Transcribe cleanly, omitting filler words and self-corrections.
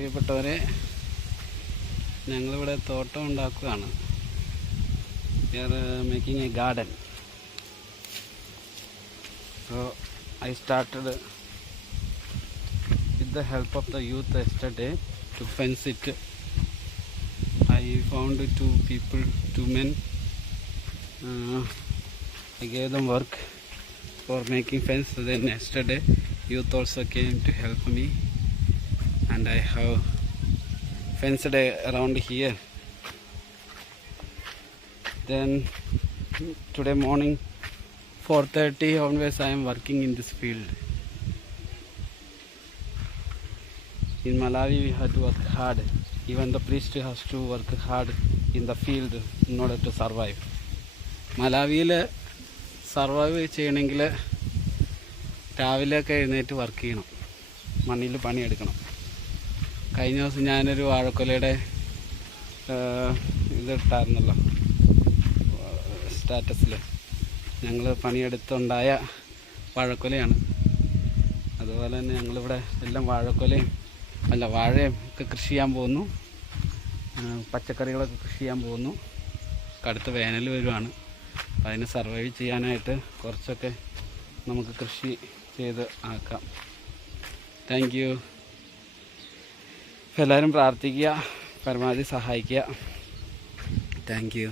പ്രിയപ്പെട്ടവരെ, ഞങ്ങളിവിടെ തോട്ടം ഉണ്ടാക്കുകയാണ്. We are making a garden. So I started with the help of the youth yesterday to fence it. I found two men. I gave them work for making fence. Then yesterday youth also came to help me, and I have fenced around here. Then today morning 4:30 onwards I am working in this field. In Malawi we have to work hard. Even the priest has to work hard in the field in order to survive. മലാവിയിൽ survive ചെയ്യണമെങ്കിൽ രാവിലെയൊക്കെ എഴുന്നേറ്റ് work ചെയ്യണം, മണ്ണിൽ പണിയെടുക്കണം. കഴിഞ്ഞ ദിവസം ഞാനൊരു വാഴക്കൊലയുടെ ഇതിട്ടായിരുന്നല്ലോ സ്റ്റാറ്റസിൽ. ഞങ്ങൾ പണിയെടുത്തുണ്ടായ വാഴക്കൊലയാണ്. അതുപോലെ തന്നെ ഞങ്ങളിവിടെ എല്ലാം വാഴക്കൊലയും വാഴയും ഒക്കെ കൃഷി ചെയ്യാൻ പോകുന്നു. പച്ചക്കറികളൊക്കെ കൃഷി ചെയ്യാൻ പോകുന്നു. കടുത്ത വേനൽ വരുവാണ്. അപ്പം അതിന് സർവൈവ് ചെയ്യാനായിട്ട് കുറച്ചൊക്കെ നമുക്ക് കൃഷി ചെയ്ത് ആക്കാം. Thank you. എല്ലാവരും പ്രാർത്ഥിക്കുക, പരമാവധി സഹായിക്കുക. Thank you.